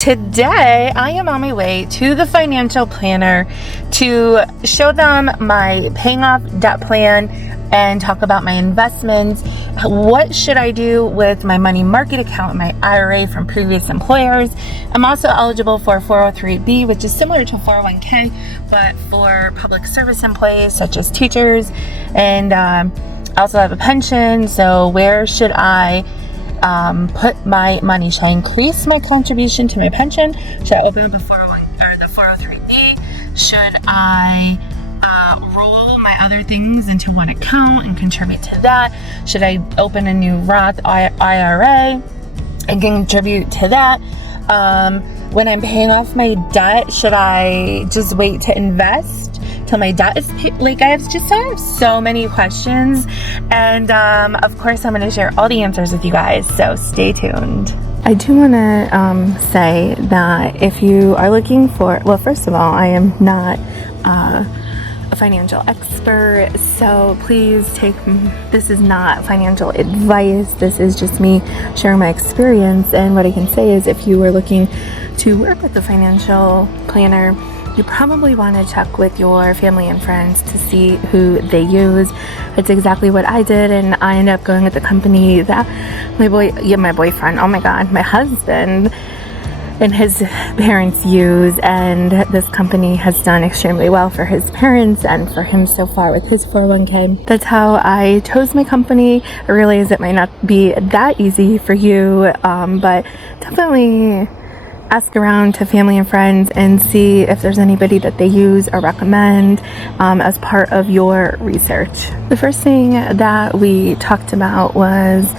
Today, I am on my way to the financial planner to show them my paying off debt plan and talk about my investments. What should I do with my money market account, my IRA from previous employers? I'm also eligible for 403B, which is similar to 401k, but for public service employees such as teachers. And I also have a pension. So where should I put my money? Should I increase my contribution to my pension? Should I open up a 401 or the 403b? Should I roll my other things into one account and contribute to that? Should I open a new Roth IRA and contribute to that? When I'm paying off my debt, should I just wait to invest till my debt is paid? Like, I have so many questions, and of course I'm going to share all the answers with you guys, so stay tuned. I do want to say that if you are looking for, well, first of all, I am not a financial expert, so please this is not financial advice. This is just me sharing my experience. And what I can say is, if you are looking to work with a financial planner, you probably want to check with your family and friends to see who they use. It's exactly what I did, and I ended up going with the company that my husband and his parents use, and this company has done extremely well for his parents and for him so far with his 401k. That's how I chose my company. I realize it might not be that easy for you, but definitely ask around to family and friends and see if there's anybody that they use or recommend as part of your research. The first thing that we talked about was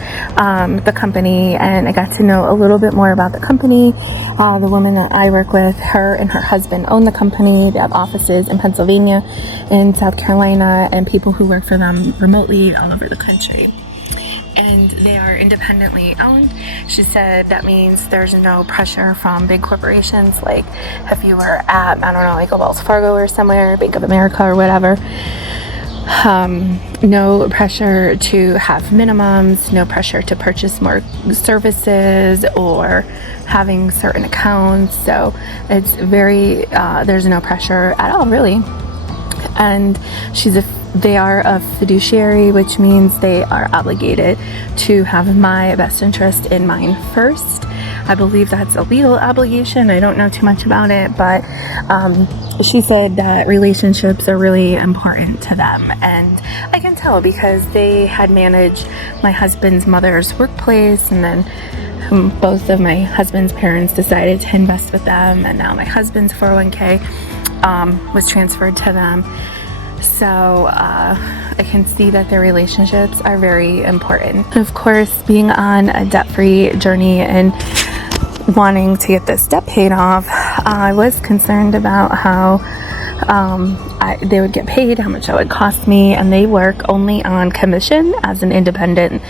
the company, and I got to know a little bit more about the company. The woman that I work with, her and her husband own the company. They have offices in Pennsylvania, in South Carolina, and people who work for them remotely all over the country. And they are independently owned. She said that means there's no pressure from big corporations, like if you were at, like a Wells Fargo or somewhere, Bank of America or whatever. No pressure to have minimums, no pressure to purchase more services or having certain accounts. So it's very, there's no pressure at all, really. And they are a fiduciary, which means they are obligated to have my best interest in mind first. I believe that's a legal obligation. I don't know too much about it, but she said that relationships are really important to them. And I can tell because they had managed my husband's mother's workplace, and then both of my husband's parents decided to invest with them, and now my husband's 401k was transferred to them. So I can see that their relationships are very important. And of course, being on a debt-free journey and wanting to get this debt paid off, I was concerned about how they would get paid, how much it would cost me, and they work only on commission as an independent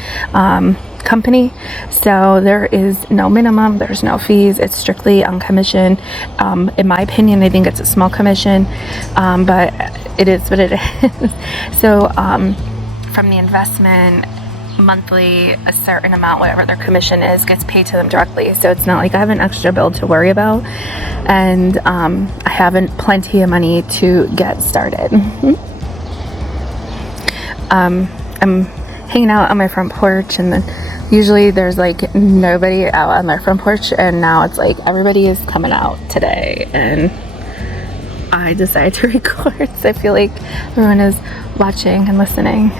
company. So there is no minimum, there's no fees, it's strictly on commission. In my opinion, I think it's a small commission, but it is what it is. So from the investment, monthly, a certain amount, whatever their commission is, gets paid to them directly. So it's not like I have an extra bill to worry about, and I have plenty of money to get started. I'm hanging out on my front porch, and then usually there's like nobody out on their front porch, and now it's like everybody is coming out today, and I decided to record, so I feel like everyone is watching and listening.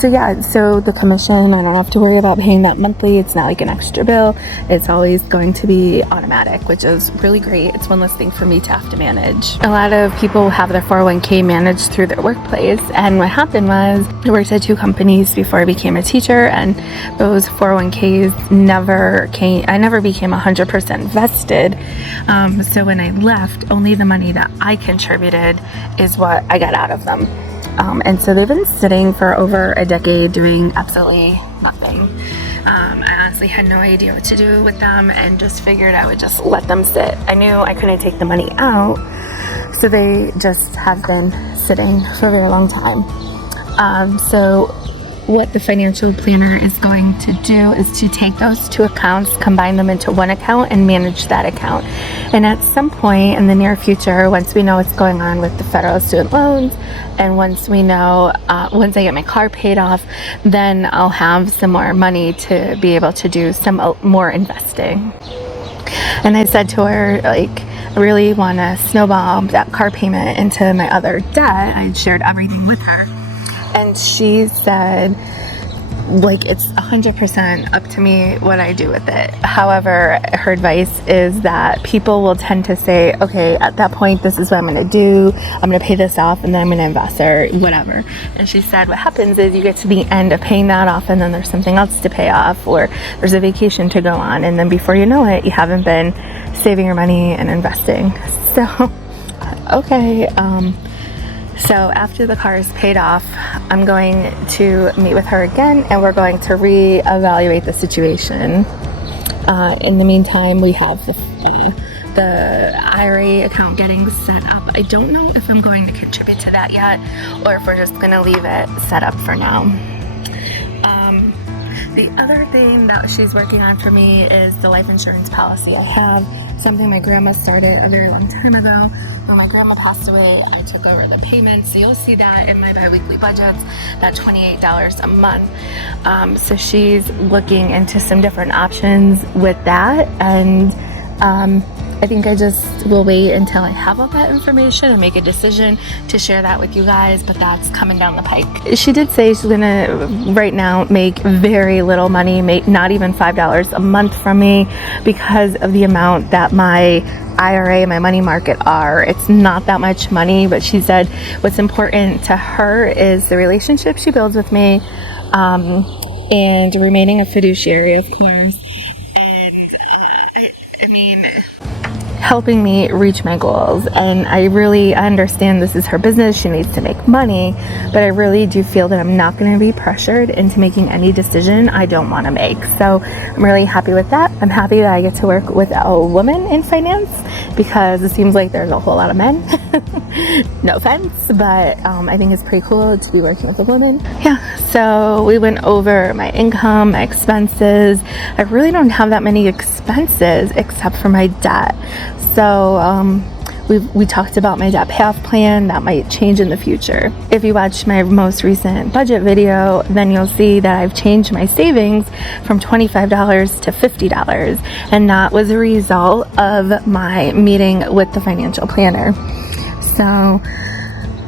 So the commission, I don't have to worry about paying that monthly. It's not like an extra bill. It's always going to be automatic, which is really great. It's one less thing for me to have to manage. A lot of people have their 401k managed through their workplace, and what happened was I worked at 2 companies before I became a teacher, and those 401ks I never became 100% vested. So when I left, only the money that I contributed is what I got out of them. And so they've been sitting for over a decade doing absolutely nothing. I honestly had no idea what to do with them, and just figured I would just let them sit. I knew I couldn't take the money out, so they just have been sitting for a very long time. So what the financial planner is going to do is to take those two accounts, combine them into one account, and manage that account. And at some point in the near future, once we know what's going on with the federal student loans, and once we know, once I get my car paid off, then I'll have some more money to be able to do some more investing. And I said to her, like, I really want to snowball that car payment into my other debt. I shared everything with her. And she said, like, it's 100% up to me what I do with it. However, her advice is that people will tend to say, okay, at that point, this is what I'm going to do. I'm going to pay this off and then I'm going to invest or whatever. And she said, what happens is you get to the end of paying that off and then there's something else to pay off, or there's a vacation to go on. And then before you know it, you haven't been saving your money and investing. So, okay. So after the car is paid off, I'm going to meet with her again and we're going to reevaluate the situation. In the meantime, we have the IRA account getting set up. I don't know if I'm going to contribute to that yet or if we're just going to leave it set up for now. The other thing that she's working on for me is the life insurance policy. I have something my grandma started a very long time ago. When my grandma passed away, I took over the payments. So you'll see that in my bi-weekly budgets, that $28 a month. So she's looking into some different options with that. And I think I just will wait until I have all that information and make a decision to share that with you guys, but that's coming down the pike. She did say she's gonna right now make very little money, make not even $5 a month from me because of the amount that my IRA and my money market are. It's not that much money, but she said what's important to her is the relationship she builds with me, and remaining a fiduciary, of course, and I mean, helping me reach my goals. And I really understand this is her business, she needs to make money, but I really do feel that I'm not going to be pressured into making any decision I don't want to make. So I'm really happy with that. I'm happy that I get to work with a woman in finance because it seems like there's a whole lot of men. No offense, but I think it's pretty cool to be working with a woman. Yeah, so we went over my income, my expenses. I really don't have that many expenses except for my debt. So we talked about my debt payoff plan. That might change in the future. If you watch my most recent budget video, then you'll see that I've changed my savings from $25 to $50, and that was a result of my meeting with the financial planner. So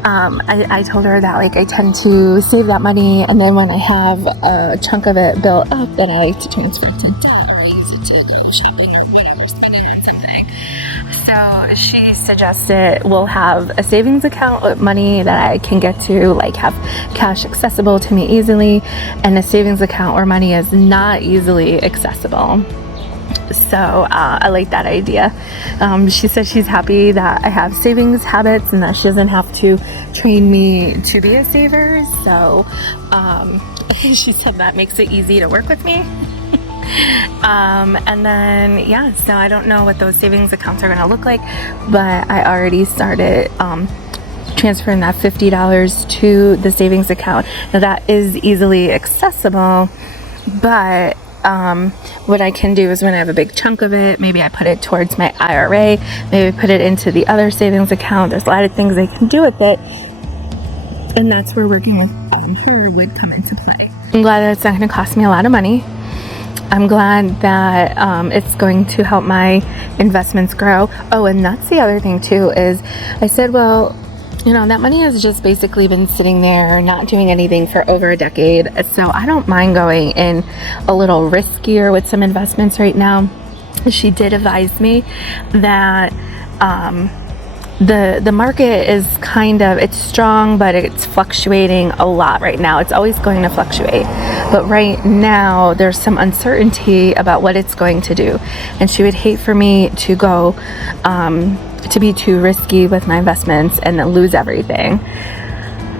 I told her that, like, I tend to save that money, and then when I have a chunk of it built up, then I like to transfer it to debt, or I'll use it to go shopping or whatever, spend it on something. So she suggested we'll have a savings account with money that I can get to, like, have cash accessible to me easily, and a savings account where money is not easily accessible. So I like that idea. She says she's happy that I have savings habits and that she doesn't have to train me to be a saver. So she said that makes it easy to work with me. And then, yeah, so I don't know what those savings accounts are going to look like, but I already started transferring that $50 to the savings account. Now that is easily accessible, but what I can do is when I have a big chunk of it, maybe I put it towards my IRA, maybe put it into the other savings account. There's a lot of things I can do with it, and that's where working with her would come into play. I'm glad that it's not going to cost me a lot of money. I'm glad that it's going to help my investments grow. Oh, and that's the other thing too, is I said, well, you know, that money has just basically been sitting there, not doing anything for over a decade. So I don't mind going in a little riskier with some investments right now. She did advise me that the market is it's strong, but it's fluctuating a lot right now. It's always going to fluctuate. But right now, there's some uncertainty about what it's going to do. And she would hate for me to go to be too risky with my investments and then lose everything.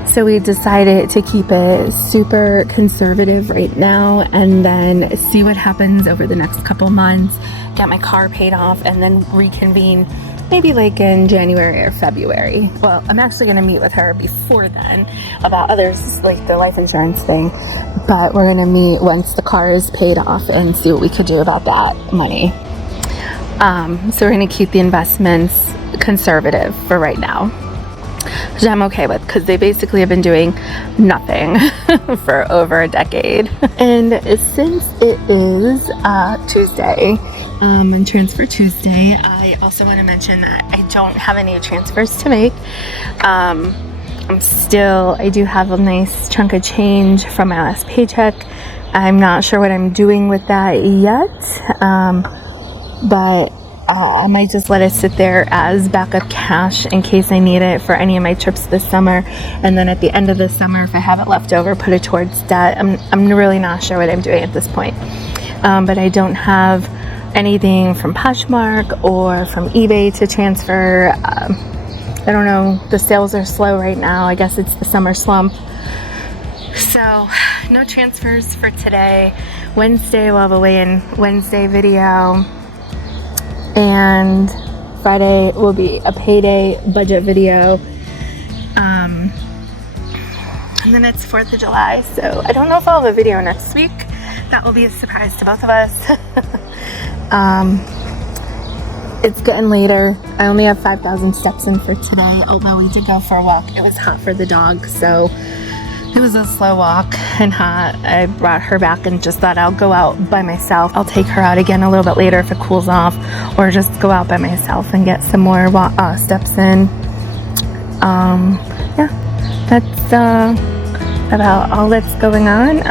So we decided to keep it super conservative right now and then see what happens over the next couple months, get my car paid off, and then reconvene maybe like in January or February. Well, I'm actually going to meet with her before then about others, like the life insurance thing, but we're going to meet once the car is paid off and see what we could do about that money. So we're going to keep the investments conservative for right now, which I'm okay with, because they basically have been doing nothing for over a decade. And since it is Tuesday, on Transfer Tuesday, I also want to mention that I don't have any transfers to make. I do have a nice chunk of change from my last paycheck. I'm not sure what I'm doing with that yet, but I might just let it sit there as backup cash in case I need it for any of my trips this summer. And then at the end of the summer, if I have it left over, put it towards debt. I'm really not sure what I'm doing at this point. But I don't have anything from Poshmark or from eBay to transfer. I don't know. The sales are slow right now. I guess it's the summer slump. So no transfers for today. Wednesday we'll have a weigh-in Wednesday video. And Friday will be a payday budget video. And then it's 4th of July. So I don't know if I'll have a video next week. That will be a surprise to both of us. It's getting later. I only have 5,000 steps in for today, although we did go for a walk. It was hot for the dog, so it was a slow walk and hot. I brought her back and just thought I'll go out by myself. I'll take her out again a little bit later if it cools off, or just go out by myself and get some more steps in. Yeah, that's about all that's going on.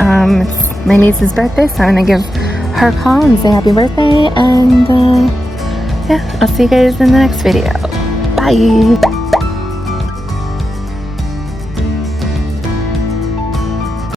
It's my niece's birthday, so I'm gonna give her a call and say happy birthday, and yeah, I'll see you guys in the next video. Bye.